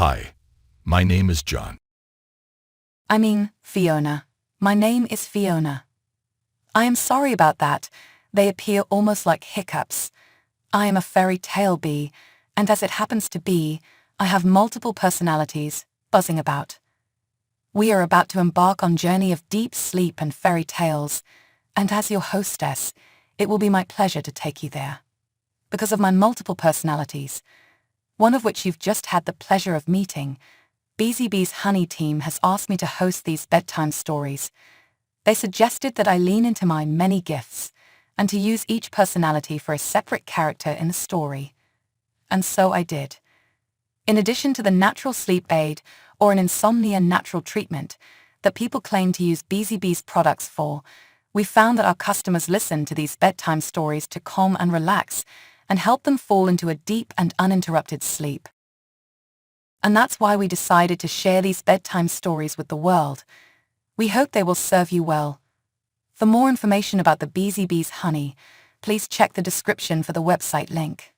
Hi, my name is John. Fiona. My name is Fiona. I am sorry about that. They appear almost like hiccups. I am a fairy tale bee, and as it happens to be, I have multiple personalities, buzzing about. We are about to embark on a journey of deep sleep and fairy tales, and as your hostess, it will be my pleasure to take you there. Because of my multiple personalities, one of which you've just had the pleasure of meeting, Beezy Beez Honey team has asked me to host these bedtime stories. They suggested that I lean into my many gifts and to use each personality for a separate character in the story. And so I did. In addition to the natural sleep aid or an insomnia natural treatment that people claim to use Beezy Beez products for, we found that our customers listen to these bedtime stories to calm and relax and help them fall into a deep and uninterrupted sleep. And that's why we decided to share these bedtime stories with the world. We hope they will serve you well. For more information about the Beezy Beez Honey, please check the description for the website link.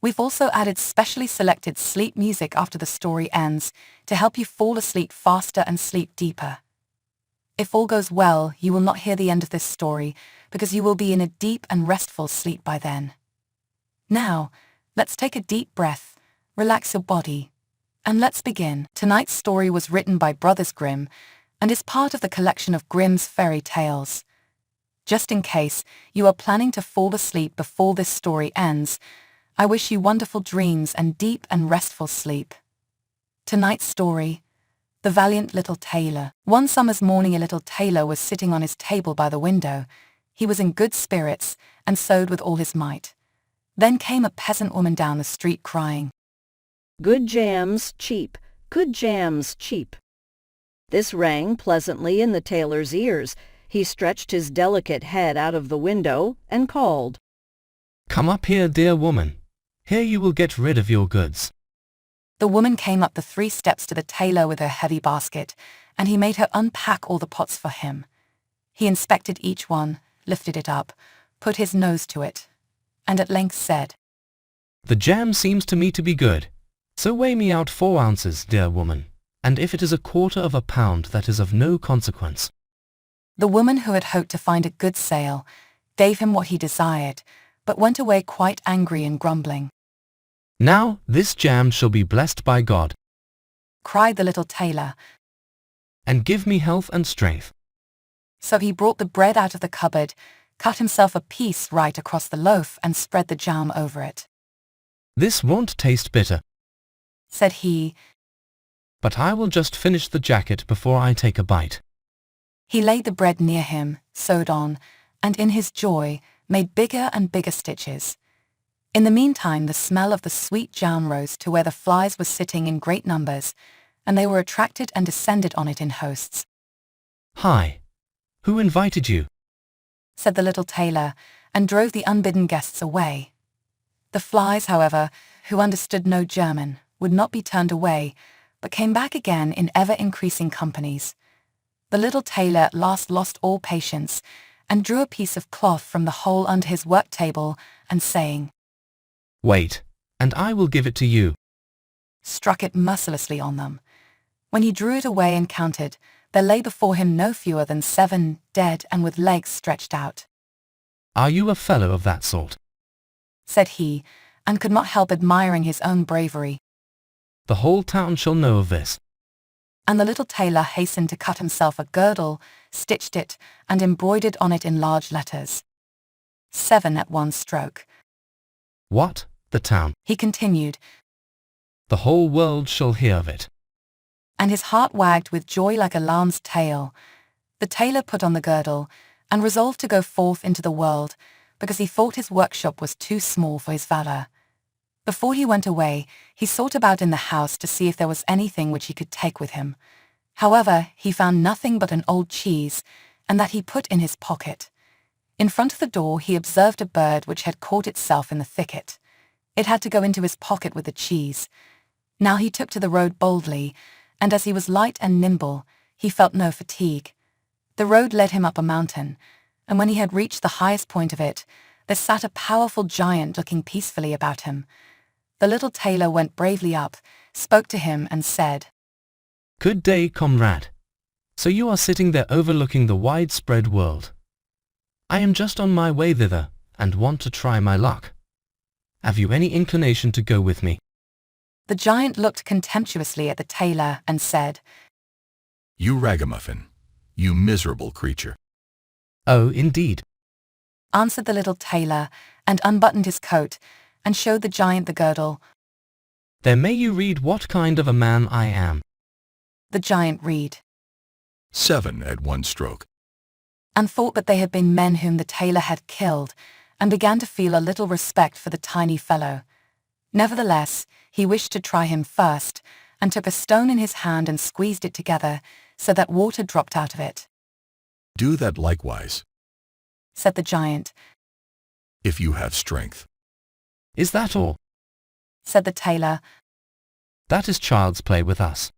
We've also added specially selected sleep music after the story ends to help you fall asleep faster and sleep deeper. If all goes well, you will not hear the end of this story because you will be in a deep and restful sleep by then. Now, let's take a deep breath, relax your body, and let's begin. Tonight's story was written by Brothers Grimm and is part of the collection of Grimm's fairy tales. Just in case you are planning to fall asleep before this story ends, I wish you wonderful dreams and deep and restful sleep. Tonight's story: The Valiant Little Tailor. One summer's morning, a little tailor was sitting on his table by the window. He was in good spirits and sewed with all his might. Then came a peasant woman down the street crying, "Good jams, cheap, good jams, cheap." This rang pleasantly in the tailor's ears. He stretched his delicate head out of the window and called, "Come up here, dear woman. Here you will get rid of your goods." The woman came up the 3 steps to the tailor with her heavy basket, and he made her unpack all the pots for him. He inspected each one, lifted it up, put his nose to it, and at length said, "The jam seems to me to be good. So weigh me out 4 ounces, dear woman, and if it is 1/4 of a pound, that is of no consequence." The woman, who had hoped to find a good sale, gave him what he desired, but went away quite angry and grumbling. "Now this jam shall be blessed by God, Cried the little tailor. and give me health and strength." So he brought the bread out of the cupboard, cut himself a piece right across the loaf and spread the jam over it. "This won't taste bitter, Said he. but I will just finish the jacket before I take a bite." He laid the bread near him, sewed on, and in his joy made bigger and bigger stitches. In the meantime, the smell of the sweet jam rose to where the flies were sitting in great numbers, and they were attracted and descended on it in hosts. "Hi. Who invited you?" Said the little tailor, and drove the unbidden guests away. The flies, however, who understood no German, would not be turned away, but came back again in ever-increasing companies. The little tailor at last lost all patience, and drew a piece of cloth from the hole under his work table, and saying, "Wait, and I will give it to you," struck it mercilessly on them. When he drew it away and counted, there lay before him no fewer than 7, dead and with legs stretched out. "Are you a fellow of that sort?" Said he, and could not help admiring his own bravery. "The whole town shall know of this." And the little tailor hastened to cut himself a girdle, stitched it, and embroidered on it in large letters, 7 at one stroke. "What, the town? He continued, The whole world shall hear of it." and his heart wagged with joy like a lamb's tail. The tailor put on the girdle, and resolved to go forth into the world, because he thought his workshop was too small for his valor. Before he went away, he sought about in the house to see if there was anything which he could take with him. However, he found nothing but an old cheese, and that he put in his pocket. In front of the door he observed a bird which had caught itself in the thicket. It had to go into his pocket with the cheese. Now he took to the road boldly, and as he was light and nimble, he felt no fatigue. The road led him up a mountain, and when he had reached the highest point of it, there sat a powerful giant looking peacefully about him. The little tailor went bravely up, spoke to him and said, "Good day, comrade. So you are sitting there overlooking the widespread world. I am just on my way thither and want to try my luck. Have you any inclination to go with me?" The giant looked contemptuously at the tailor and said, You ragamuffin, you miserable creature. "Oh, indeed." answered the little tailor, and unbuttoned his coat, and showed the giant the girdle. "There may you read what kind of a man I am." The giant read, 7 at one stroke. and thought that they had been men whom the tailor had killed, and began to feel a little respect for the tiny fellow. Nevertheless, he wished to try him first, and took a stone in his hand and squeezed it together, so that water dropped out of it. Do that likewise, Said the giant. if you have strength. "Is that all?" Said the tailor, "That is child's play with us."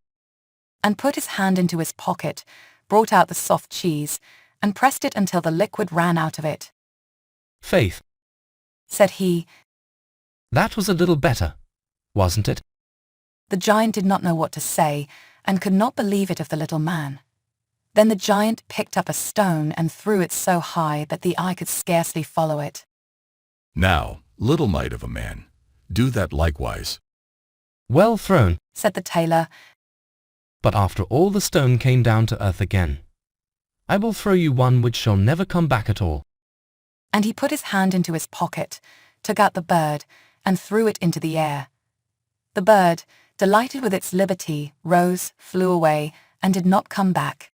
and put his hand into his pocket, brought out the soft cheese, and pressed it until the liquid ran out of it. "Faith, Said he. that was a little better, wasn't it?" The giant did not know what to say, and could not believe it of the little man. Then the giant picked up a stone and threw it so high that the eye could scarcely follow it. Now, little mite of a man, do that likewise. "Well thrown." Said the tailor, But after all the stone came down to earth again. "I will throw you one which shall never come back at all." and he put his hand into his pocket, took out the bird, and threw it into the air. The bird, delighted with its liberty, rose, flew away, and did not come back.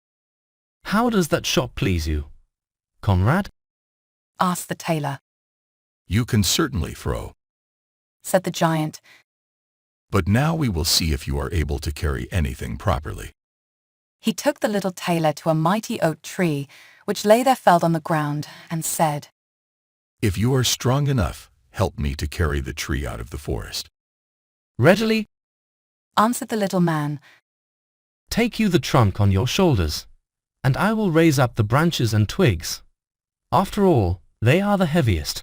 "How does that shot please you, comrade?" Asked the tailor. You can certainly throw. Said the giant, But now we will see if you are able to carry anything properly. He took the little tailor to a mighty oak tree, which lay there felled on the ground, and said, If you are strong enough, help me to carry the tree out of the forest. "Readily. answered the little man. Take you the trunk on your shoulders, and I will raise up the branches and twigs. After all, they are the heaviest."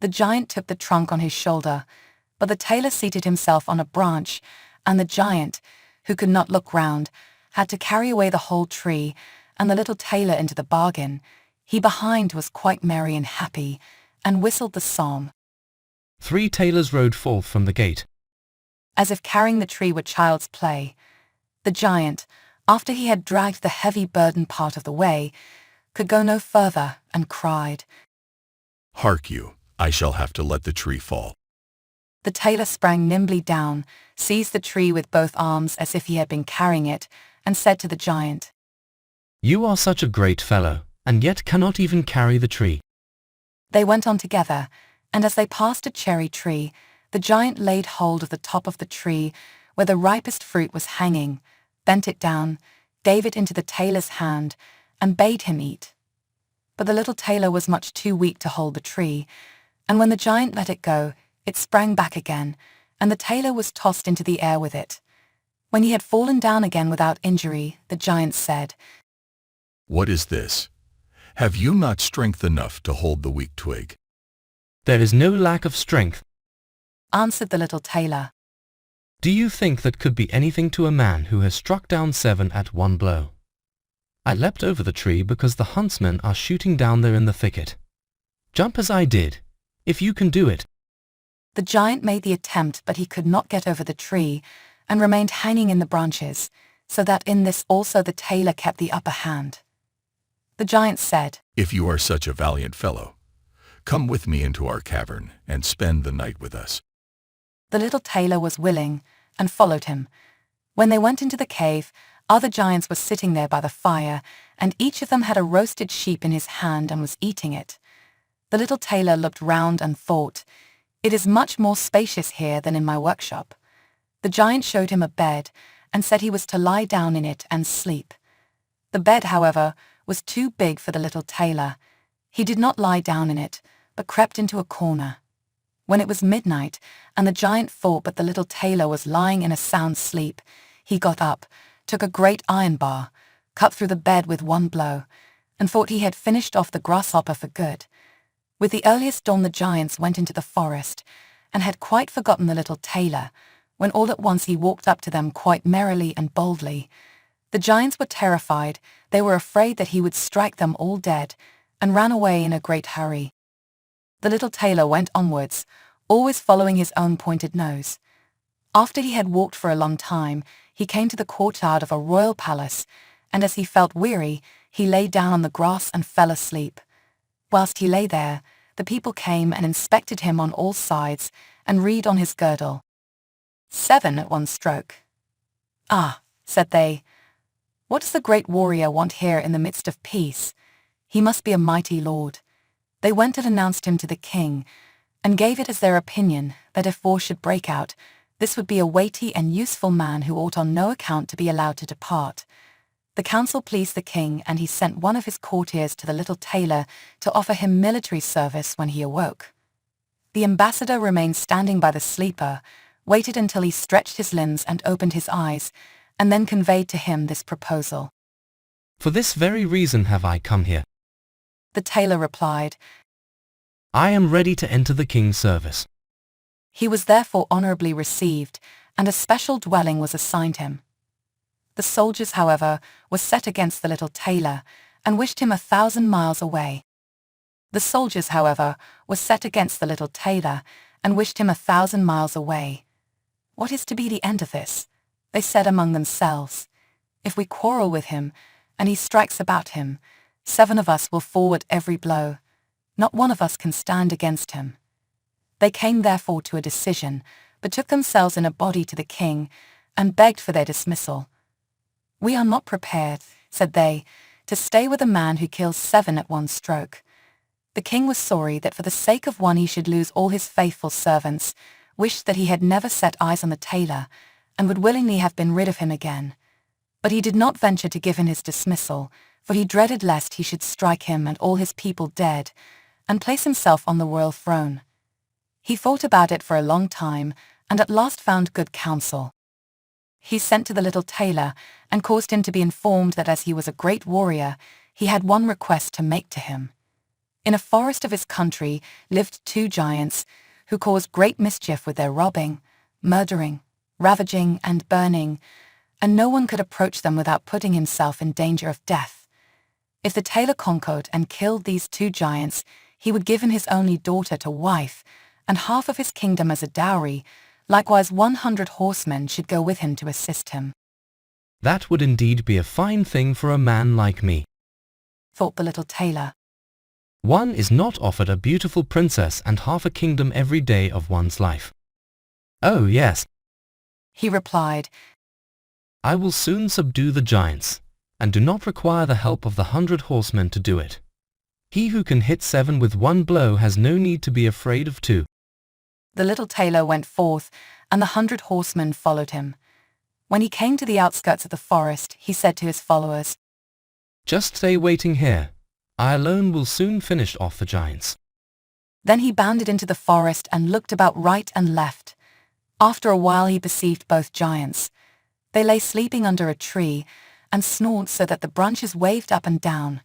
The giant took the trunk on his shoulder, but the tailor seated himself on a branch, and the giant, who could not look round, had to carry away the whole tree, and the little tailor into the bargain. He behind was quite merry and happy, and whistled the song, 3 tailors rode forth from the gate. as if carrying the tree were child's play. The giant, after he had dragged the heavy burden part of the way, could go no further, and cried. Hark you, I shall have to let the tree fall. The tailor sprang nimbly down, seized the tree with both arms as if he had been carrying it, and said to the giant, "You are such a great fellow, and yet cannot even carry the tree." They went on together, and as they passed a cherry tree, the giant laid hold of the top of the tree where the ripest fruit was hanging, bent it down, gave it into the tailor's hand, and bade him eat. But the little tailor was much too weak to hold the tree, and when the giant let it go, it sprang back again, and the tailor was tossed into the air with it. When he had fallen down again without injury, the giant said, What is this? Have you not strength enough to hold the weak twig? "There is no lack of strength." answered the little tailor. "Do you think that could be anything to a man who has struck down 7 at one blow? I leapt over the tree because the huntsmen are shooting down there in the thicket. Jump as I did, if you can do it." The giant made the attempt, but he could not get over the tree, and remained hanging in the branches, so that in this also the tailor kept the upper hand. The giant said, If you are such a valiant fellow, come with me into our cavern and spend the night with us. The little tailor was willing, and followed him. When they went into the cave, other giants were sitting there by the fire, and each of them had a roasted sheep in his hand and was eating it. The little tailor looked round and thought, It is much more spacious here than in my workshop. The giant showed him a bed, and said he was to lie down in it and sleep. The bed, however, was too big for the little tailor. He did not lie down in it, but crept into a corner. When it was midnight, and the giant thought that the little tailor was lying in a sound sleep, he got up, took a great iron bar, cut through the bed with one blow, and thought he had finished off the grasshopper for good. With the earliest dawn the giants went into the forest, and had quite forgotten the little tailor, when all at once he walked up to them quite merrily and boldly. The giants were terrified, they were afraid that he would strike them all dead, and ran away in a great hurry. The little tailor went onwards, always following his own pointed nose. After he had walked for a long time, he came to the courtyard of a royal palace, and as he felt weary, he lay down on the grass and fell asleep. Whilst he lay there, the people came and inspected him on all sides, and read on his girdle, 7 at one stroke. "Ah," said they, "what does the great warrior want here in the midst of peace? He must be a mighty lord." They went and announced him to the king, and gave it as their opinion that if war should break out, this would be a weighty and useful man who ought on no account to be allowed to depart. The council pleased the king, and he sent one of his courtiers to the little tailor to offer him military service when he awoke. The ambassador remained standing by the sleeper, waited until he stretched his limbs and opened his eyes, and then conveyed to him this proposal. For this very reason have I come here. The tailor replied, I am ready to enter the king's service. He was therefore honorably received, and a special dwelling was assigned him. The soldiers, however, were set against the little tailor, and wished him 1,000 miles away. The soldiers, however, were set against the little tailor, and wished him 1,000 miles away. "What is to be the end of this?" they said among themselves. "If we quarrel with him, and he strikes about him, 7 of us will fall at every blow. Not one of us can stand against him." They came therefore to a decision, betook themselves in a body to the king, and begged for their dismissal. "We are not prepared," said they, "to stay with a man who kills 7 at one stroke." The king was sorry that for the sake of one he should lose all his faithful servants, wished that he had never set eyes on the tailor, and would willingly have been rid of him again. But he did not venture to give in his dismissal, for he dreaded lest he should strike him and all his people dead, and place himself on the royal throne. He thought about it for a long time, and at last found good counsel. He sent to the little tailor, and caused him to be informed that as he was a great warrior, he had one request to make to him. In a forest of his country lived 2 giants, who caused great mischief with their robbing, murdering, ravaging, and burning, and no one could approach them without putting himself in danger of death. If the tailor conquered and killed these 2 giants, he would give him his only daughter to wife, and half of his kingdom as a dowry. Likewise 100 horsemen should go with him to assist him. That would indeed be a fine thing for a man like me, thought the little tailor. One is not offered a beautiful princess and half a kingdom every day of one's life. Oh yes, he replied, I will soon subdue the giants, and do not require the help of the 100 horsemen to do it. He who can hit 7 with one blow has no need to be afraid of 2. The little tailor went forth, and the 100 horsemen followed him. When he came to the outskirts of the forest, he said to his followers, Just stay waiting here. I alone will soon finish off the giants. Then he bounded into the forest and looked about right and left. After a while he perceived both giants. They lay sleeping under a tree, and snored so that the branches waved up and down.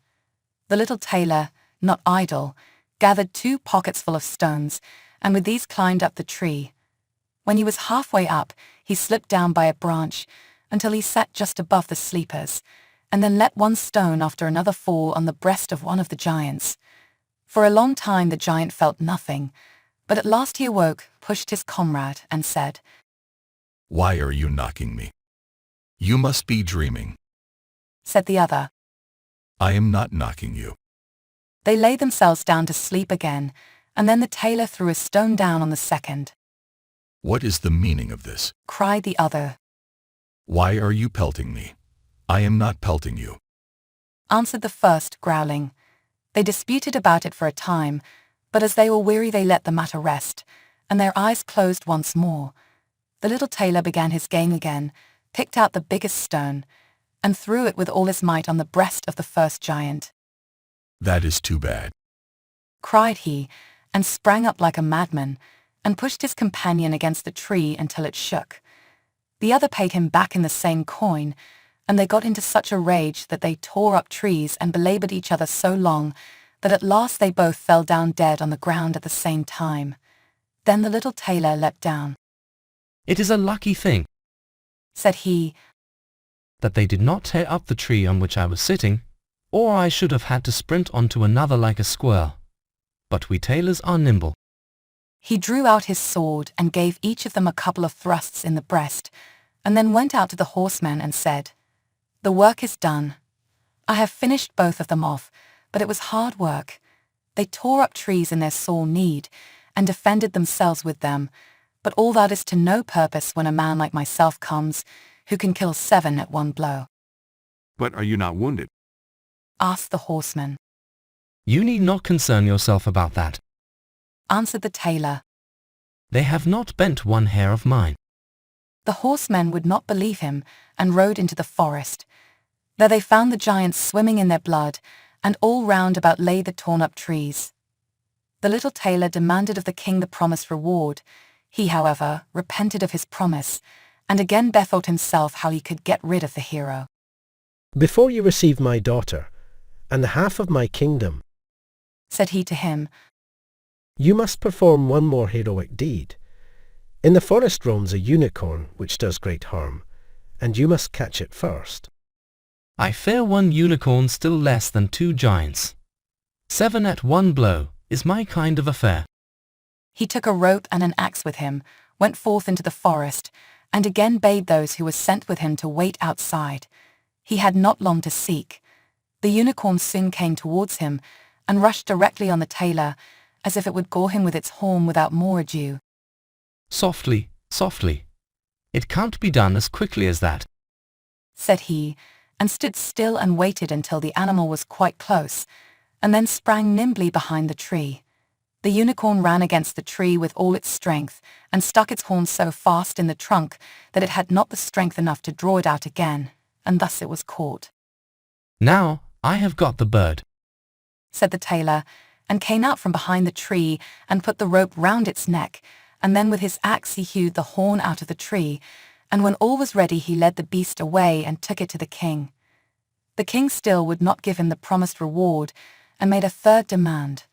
The little tailor, not idle, gathered 2 pockets full of stones, and with these climbed up the tree. When he was halfway up, he slipped down by a branch until he sat just above the sleepers, and then let one stone after another fall on the breast of one of the giants. For a long time the giant felt nothing, but at last he awoke, pushed his comrade, and said, "Why are you knocking me? You must be dreaming." Said the other, "I am not knocking you." They lay themselves down to sleep again, and then the tailor threw a stone down on the second. "What is the meaning of this?" cried the other. "Why are you pelting me? I am not pelting you." Answered the first, growling. They disputed about it for a time, but as they were weary they let the matter rest, and their eyes closed once more. The little tailor began his game again, picked out the biggest stone, and threw it with all his might on the breast of the first giant. "That is too bad," cried he, and sprang up like a madman, and pushed his companion against the tree until it shook. The other paid him back in the same coin, and they got into such a rage that they tore up trees and belaboured each other so long that at last they both fell down dead on the ground at the same time. Then the little tailor leapt down. It is a lucky thing said he, that they did not tear up the tree on which I was sitting, or I should have had to sprint onto another like a squirrel. But we tailors are nimble. He drew out his sword and gave each of them a couple of thrusts in the breast, and then went out to the horsemen and said, "The work is done. I have finished both of them off, but it was hard work. They tore up trees in their sore need, and defended themselves with them, but all that is to no purpose when a man like myself comes, who can kill 7 at one blow." But are you not wounded? Asked the horseman. You need not concern yourself about that. Answered the tailor. They have not bent one hair of mine. The horsemen would not believe him, and rode into the forest. There they found the giants swimming in their blood, and all round about lay the torn-up trees. The little tailor demanded of the king the promised reward. He, however, repented of his promise, and again bethought himself how he could get rid of the hero. "Before you receive my daughter, and the half of my kingdom," said he to him, "you must perform one more heroic deed. In the forest roams a unicorn which does great harm, and you must catch it first." I fear one unicorn still less than 2 giants. 7 at one blow is my kind of affair. He took a rope and an axe with him, went forth into the forest, and again bade those who were sent with him to wait outside. He had not long to seek. The unicorn soon came towards him, and rushed directly on the tailor, as if it would gore him with its horn without more ado. Softly, softly. It can't be done as quickly as that, said he, and stood still and waited until the animal was quite close, and then sprang nimbly behind the tree. The unicorn ran against the tree with all its strength, and stuck its horn so fast in the trunk that it had not the strength enough to draw it out again, and thus it was caught. Now I have got the bird, said the tailor, and came out from behind the tree and put the rope round its neck, and then with his axe he hewed the horn out of the tree, and when all was ready he led the beast away and took it to the king. The king still would not give him the promised reward, and made a third demand.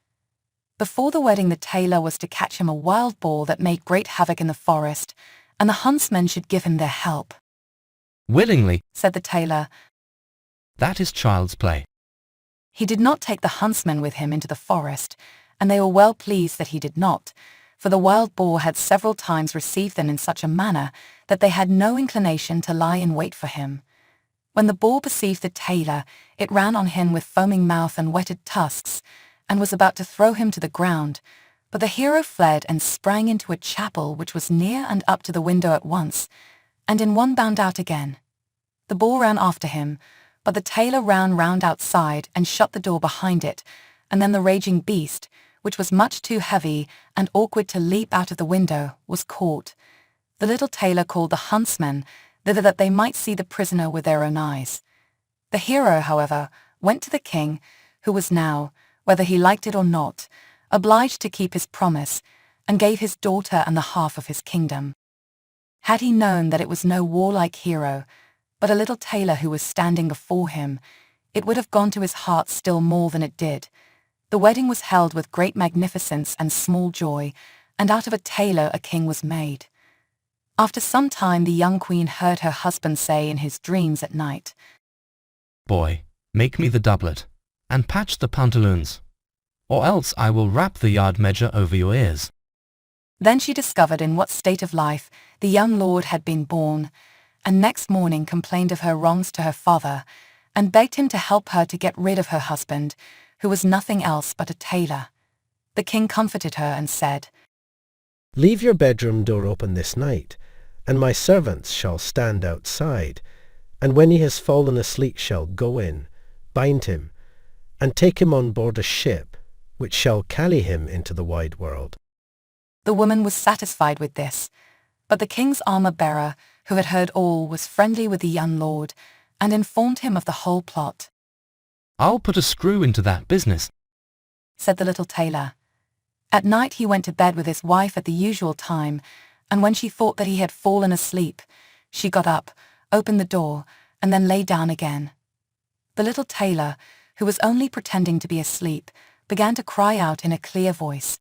Before the wedding the tailor was to catch him a wild boar that made great havoc in the forest, and the huntsmen should give him their help. Willingly, said the tailor. That is child's play. He did not take the huntsmen with him into the forest, and they were well pleased that he did not, for the wild boar had several times received them in such a manner that they had no inclination to lie in wait for him. When the boar perceived the tailor, it ran on him with foaming mouth and whetted tusks, and was about to throw him to the ground, but the hero fled and sprang into a chapel which was near and up to the window at once, and in one bound out again. The boar ran after him, but the tailor ran round outside and shut the door behind it, and then the raging beast, which was much too heavy and awkward to leap out of the window, was caught. The little tailor called the huntsmen thither that they might see the prisoner with their own eyes. The hero, however, went to the king, who was now, whether he liked it or not, obliged to keep his promise, and gave his daughter and the half of his kingdom. Had he known that it was no warlike hero, but a little tailor who was standing before him, it would have gone to his heart still more than it did. The wedding was held with great magnificence and small joy, and out of a tailor a king was made. After some time the young queen heard her husband say in his dreams at night, "Boy, make me the doublet, and patch the pantaloons, or else I will wrap the yard measure over your ears." Then she discovered in what state of life the young lord had been born, and next morning complained of her wrongs to her father, and begged him to help her to get rid of her husband, who was nothing else but a tailor. The king comforted her and said, "Leave your bedroom door open this night, and my servants shall stand outside, and when he has fallen asleep shall go in, bind him, and take him on board a ship, which shall carry him into the wide world." The woman was satisfied with this, but the king's armor-bearer, who had heard all, was friendly with the young lord, and informed him of the whole plot. "I'll put a screw into that business," said the little tailor. At night he went to bed with his wife at the usual time, and when she thought that he had fallen asleep, she got up, opened the door, and then lay down again. The little tailor, who was only pretending to be asleep, began to cry out in a clear voice,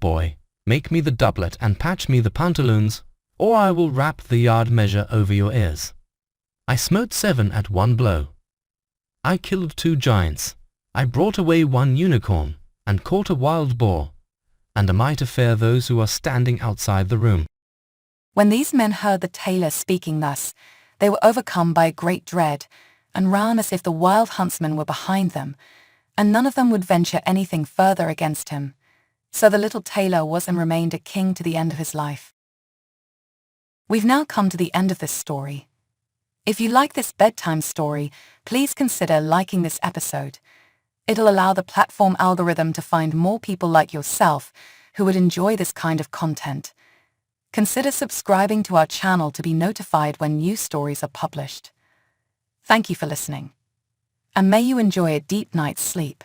"Boy, make me the doublet and patch me the pantaloons, or I will wrap the yard measure over your ears. I smote 7 at one blow. I killed 2 giants. I brought away 1 unicorn, and caught a wild boar. And am I to fear those who are standing outside the room? When these men heard the tailor speaking thus, they were overcome by a great dread, and ran as if the wild huntsmen were behind them, and none of them would venture anything further against him. So the little tailor was and remained a king to the end of his life. We've now come to the end of this story. If you like this bedtime story, please consider liking this episode. It'll allow the platform algorithm to find more people like yourself who would enjoy this kind of content. Consider subscribing to our channel to be notified when new stories are published. Thank you for listening, and may you enjoy a deep night's sleep.